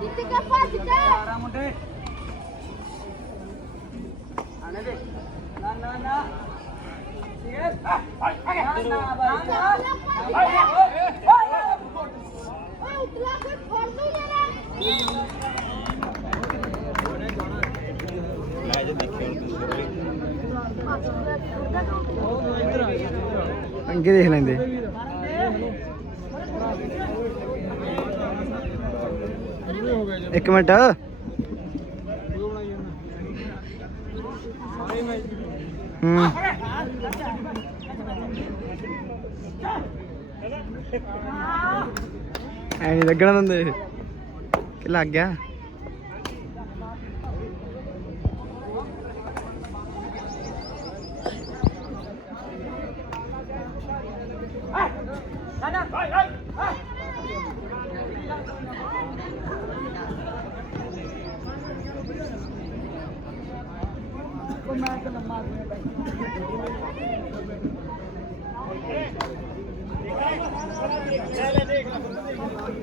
ਜਿੱਤ ਕੇ ਭੱਜ ਕੇ ਦੇਖ ਲੈਂਦੇ। ਇੱਕ ਮਿੰਟ। ਨਾ ਨਾ ਨਾ ਯੈਸ ਨਾ ਨਾ ਬਾਈ ਓਏ ਉਤਲਾ ਕੇ ਫੜ ਦੋ ਯਾਰ ਅੰਗੇ ਦੇਖ ਲੈਂਦੇ ਇੱਕ ਮਿੰਟ ਲੱਗ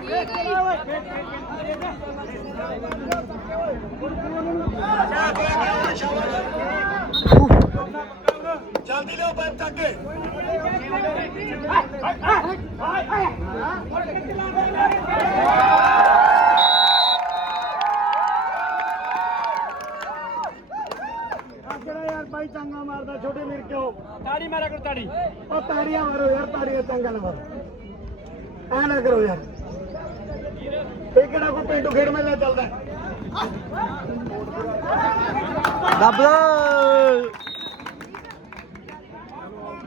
ਗਿਆ ਜਲਦੀ ਲਿਓ ਪੈਪ ਚੱਕ ਕੇ ਯਾਰ ਬਾਈ ਚੰਗਾ ਮਾਰਦਾ ਛੋਟੇ ਵੀਰ ਕਿਉਂ ਤਾੜੀ ਮਾਰਿਆ ਕਰ, ਤਾੜੀ। ਉਹ ਤਾੜੀਆਂ ਮਾਰੋ ਯਾਰ, ਤਾੜੀਆਂ ਚੰਗਾ ਨਾ ਮਾਰੋ ਐ ਨਾ ਕਰੋ ਯਾਰ। ਇਹ ਕਿਹੜਾ ਕੋਈ ਪਿੰਡੂ ਖੇਡ ਮੇਲਾ ਚੱਲਦਾ ਹੈ? ਦੱਬ ਦੋ।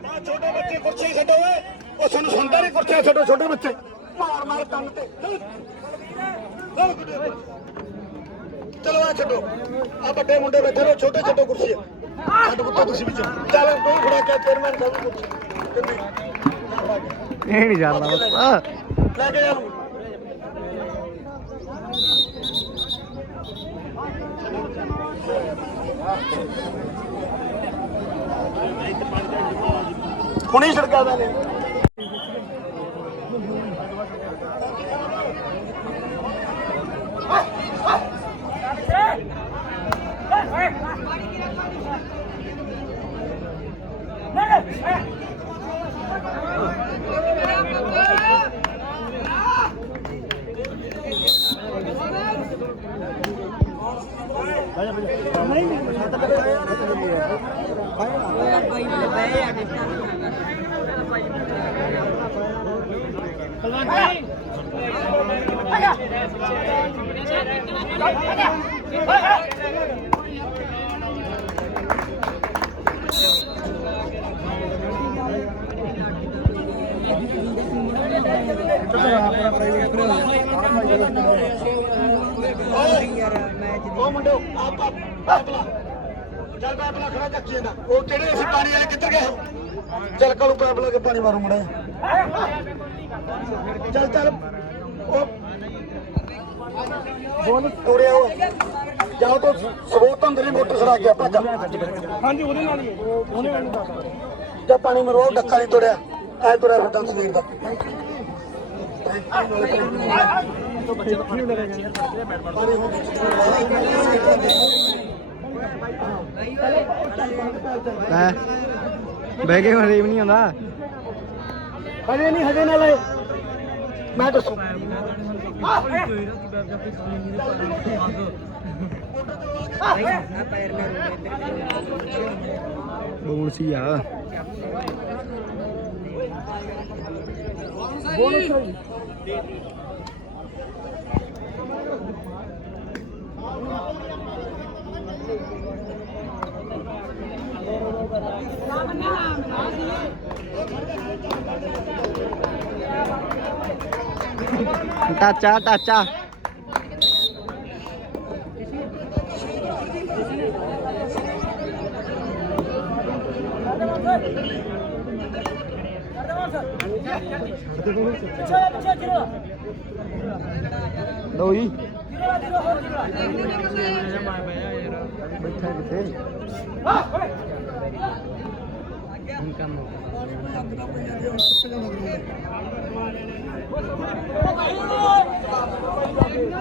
ਆ ਛੋਟੇ ਬੱਚੇ ਕੁਰਸੀ ਛੱਡੋ ਓਏ। ਉਹ ਤੁਹਾਨੂੰ ਸੁਣਦਾ ਨਹੀਂ ਕੁਰਸੀ ਛੱਡੋ ਛੋਟੇ ਬੱਚੇ। ਮਾਰ ਮਾਰ ਕੰਨ ਤੇ। ਚੱਲ ਆ ਛੱਡੋ। ਆ ਵੱਡੇ ਮੁੰਡੇ ਬੈਠੇ ਨੇ ਛੋਟੇ ਛੱਡੋ ਕੁਰਸੀ ਛੱਡ ਪੁੱਤੋ ਤੁਸੀਂ ਵਿੱਚ ਚੱਲ। ਦੋ ਫੜਾ ਕੇ ਚੇਅਰਮੈਨ ਦਾ ਵੀ ਕੁਰਸੀ ਕਿੰਨੇ? ਇਹ ਨਹੀਂ ਜਾਂਦਾ ਬਸ ਲੈ ਕੇ ਜਾ ਹੁਣੀ ਸੜਕਾਂ ਦਾ ਨੇ ਉਹ ਮੁੰਡੇ ਆਪ ਆਪ ਆਪਲਾ ਚੱਲ ਬਾਬਲਾ ਖੜਾ ਚੱਕੀ ਜਾਂਦਾ ਉਹ ਕਿਹੜੇ ਅਸੀਂ ਪਾਣੀ ਵਾਲੇ ਕਿੱਧਰ ਗਏ ਚੱਲ ਕੋਲ ਬਾਬਲਾ ਕੇ ਪਾਣੀ ਮਾਰੂ ਮੁੰਡਾ ਚੱਲ ਚੱਲ, ਉਹ ਬੋਲ ਤੋੜਿਆ ਉਹ। ਜਾਓ ਤੋਂ ਸਬੂਤ ਅੰਦਰ ਹੀ ਮੋਟਰ ਖੜਾ ਗਿਆ ਭੱਜ ਹਾਂਜੀ ਉਹਦੇ ਨਾਲ ਹੀ ਉਹਨੇ ਜਾਂ ਪਾਣੀ ਮਰਵਾਓ ਡੱਕਾ ਨਹੀਂ ਤੋੜਿਆ। ਐ ਤੁਰਿਆ ਫਿਰਦਾ ਸਵੇਰ ਦਾ। ਲੈ। ਬਹਿ ਕੇ ਨਹੀਂ ਆਉਂਦਾ। ਹਜੇ ਨਹੀਂ ਹਜੇ ਨਾਲ ਮੈਂ ਦੱਸੂ। bonus ya bonus Ramen, ramen, ramen. ਲਓ ਜੀ ਬੈਠਾ ਕਿੱਥੇ ਹੁਣ ਕੰਮ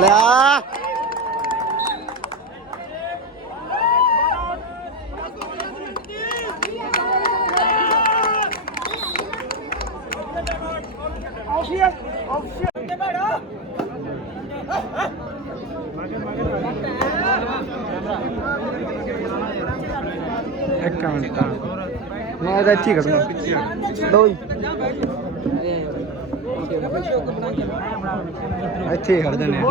ਲਿਆ ਇੱਕ ਮਿੰਟ। ਮੈਂ ਤਾਂ ਇੱਥੇ ਹੀ ਖੜੂੰਗਾ ਜੀ। ਇੱਥੇ ਹੀ ਖੜ ਜੰਨੇ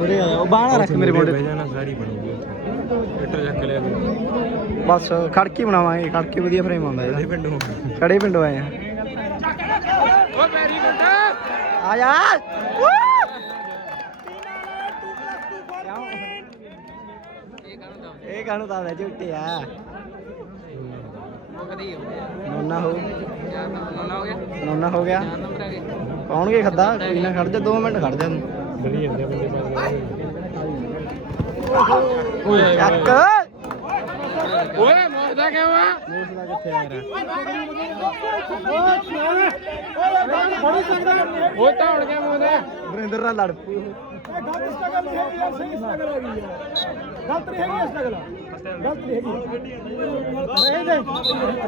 ਉਰੇ ਆ ਉਹ ਬਾਹਣਾ ਰੱਖ ਮੇਰੇ ਮੋਢੇ ਜਾਣਾ ਸਾਰੀ ਬਣੂਗੀ ਟਰੈਕਟਰ ਚੱਕ ਲਿਆ ਬਸ, ਖੜਕੀ ਬਣਾਵਾਂਗੇ, ਖੜਕੀ ਵਧੀਆ ਫਰੇਮ ਆਉਂਦਾ ਇਹਦਾ। ਪਿੰਡੋਂ ਖੜੇ ਪਿੰਡੋਂ ਆਏ ਆ। ਓ ਪੈਰੀ ਬੰਦਾ ਆ ਜਾ। ਇਹ ਕਾਹਨੂੰ ਦੱਸਦਾ ਝੂਟੇ ਆ। ਨੋਨਾ ਹੋ ਨੋਨਾ ਹੋ ਗਿਆ? ਪਾਉਣਗੇ ਖੱਦਾ ਕੋਈ ਨਾ ਖੜ ਜਾ 2 ਮਿੰਟ ਖੜ ਜਾ ਤੂੰ। ਬਣੀ ਜਾਂਦੇ ਬੰਦੇ ਚੱਕ। ਓਏ ਮੋਰਦਾ ਕਿਉਂ ਆ? ਮੂਸਲਾ ਕਿੱਥੇ ਆ ਯਾਰ ਉਹ ਤਾਂ ਉੜ ਗਿਆ ਮੋਰਦਾ ਵਰਿੰਦਰ ਨਾਲ ਲੜ ਪਈ ਉਹ।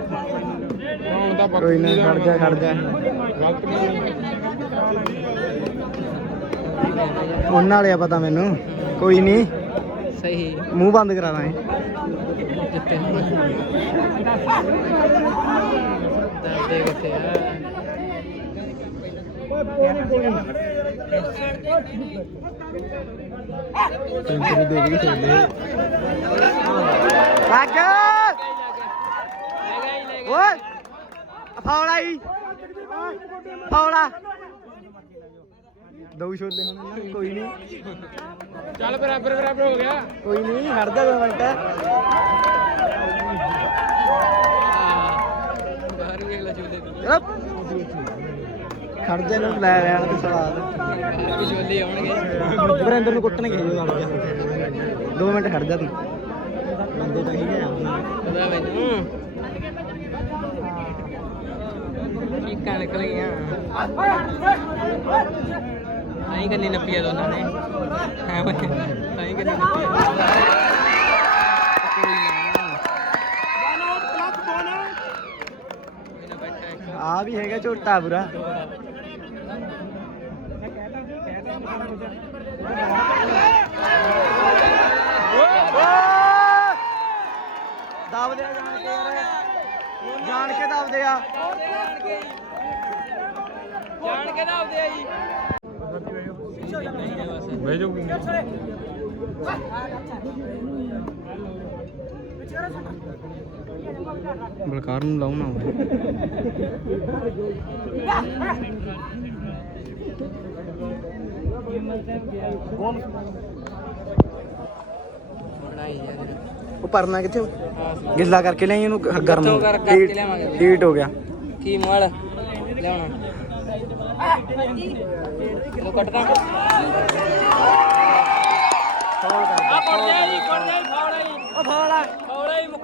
ਹੁਣ ਤਾਂ ਕੋਈ ਨਾ ਖੜ ਜਾ ਖੜ ਜਾ। ਗਲਤ ਨਹੀਂ ਉਹਨਾਂ ਵਾਲਿਆ ਪਤਾ ਮੈਨੂੰ। ਕੋਈ ਨਹੀਂ। ਸਹੀ। ਮੂੰਹ ਬੰਦ ਕਰਾ ਦਾਂਗੇ ਜਿੱਤੇ ਦਰਦੇ ਕਿੱਥੇ ਆ। ਸੈਂਚਰੀ ਦੇ ਕੇ ਖੇਡਦੇ ਲੱਗ ਓਏ! ਫੌਲਾ ਹੀ ਫੌਲਾ ਦੋ ਛੋਲੇ ਹੁਣ ਇਹਨਾਂ ਕੋਈ ਨਹੀਂ। ਚੱਲ ਬਰਾਬਰ ਬਰਾਬਰ ਹੋ ਗਿਆ। ਕੋਈ ਨਹੀਂ ਖੜਦਾ ਦੋ ਮਿੰਟ। ਖੜ ਜਾ ਇਹਨੂੰ ਲੈ ਲੈਣ ਤੇ ਸਵਾਦ ਬਾਹਰ ਵੀ ਚੁੱਲੇ ਆਉਣਗੇ ਵਰਿੰਦਰ ਨੂੰ ਕੁੱਟਣਗੇ ਜੋ ਲੜ ਗਿਆ ਦੋ ਮਿੰਟ ਖੜ ਜਾ ਤੂੰ ਬੰਦੇ ਤਾਂ ਹੀ ਗਏ ਪਤਾ ਮੈਨੂੰ ਚੀਕਾਂ ਨਿਕਲ ਗਈਆਂ ਆਈ ਕੰਨੀ ਨੱਪੀਆ ਦੋਨਾਂ ਨੇ ਹੈ ਓਏ ਆਈ ਕੰਨੀ ਨੱਪੀਆ ਆ ਵੀ ਹੈਗਾ ਝੋਟਾ ਪੂਰਾ ਦਬਦੇ ਆ ਜਾਣ ਕੇ ਯਾਰ। ਜਾਣ ਕੇ ਦਬਦੇ ਆ। ਜਾਣ ਕੇ ਦੱਸਦੇ ਆ ਜੀ। ਬਹਿ ਜਾਓ ਬਲਕਾਰ ਨੂੰ ਲਾਉਣਾ ਉਹ ਪਰਨਾ ਕਿੱਥੇ? ਗਿੱਲਾ ਕਰਕੇ ਲਿਆਈ ਇਹਨੂੰ ਗਰਮ। ਹੀਟ- ਹੋ ਗਿਆ। ਕੀ ਮਾਲ? ਲਿਆਉਣਾ। ਲੋ ਕੱਟਦਾ ਫੌਲ ਕਰ ਆ ਕੱਟ ਦੇ ਜੀ ਉਹ ਫੌਲ ਆ ਜੀ।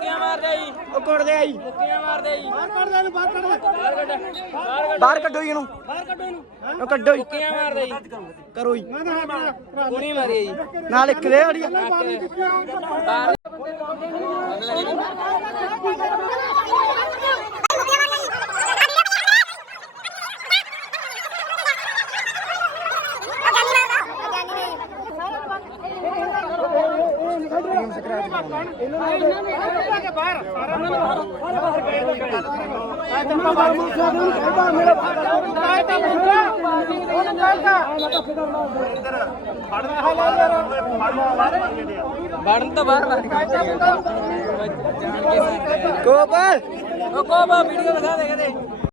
ਮੁੱਕੀਆਂ ਮਾਰਦਾ ਜੀ। ਉਹ ਕੁੱਟ ਦੇ ਆਈ ਮੁੱਕੀਆਂ ਮਾਰਦਾ ਜੀ। ਬਾਹਰ ਕੱਢ ਦੇ ਬਾਹਰ ਕੱਢ ਬਾਹਰ ਕੱਢ ਬਾਹਰ ਕੱਢ। ਬਾਹਰ ਕੱਢੋ ਜੀ ਇਹਨੂੰ। ਬਾਹਰ ਕੱਢੋ ਇਹਨੂੰ। ਉਹ ਕੱਢੋ ਜੀ। ਮੁੱਕੀਆਂ ਮਾਰਦਾ ਜੀ। ਕਰੋ ਜੀ। ਗੁਣੀ ਮਾਰੀ ਜੀ। ਨਾਲ ਇੱਕ ਦੇ ਅੜੀ ਬਾਹਰ ਵੜਨ ਤੋਂ ਬਾਹਰ ਬਾਹਰ ਜਾਣ ਕੇ ਕੋਪ ਉਹ ਕੋਬਾ ਵੀਡੀਓ ਦਿਖਾ ਦੇ ਕਦੇ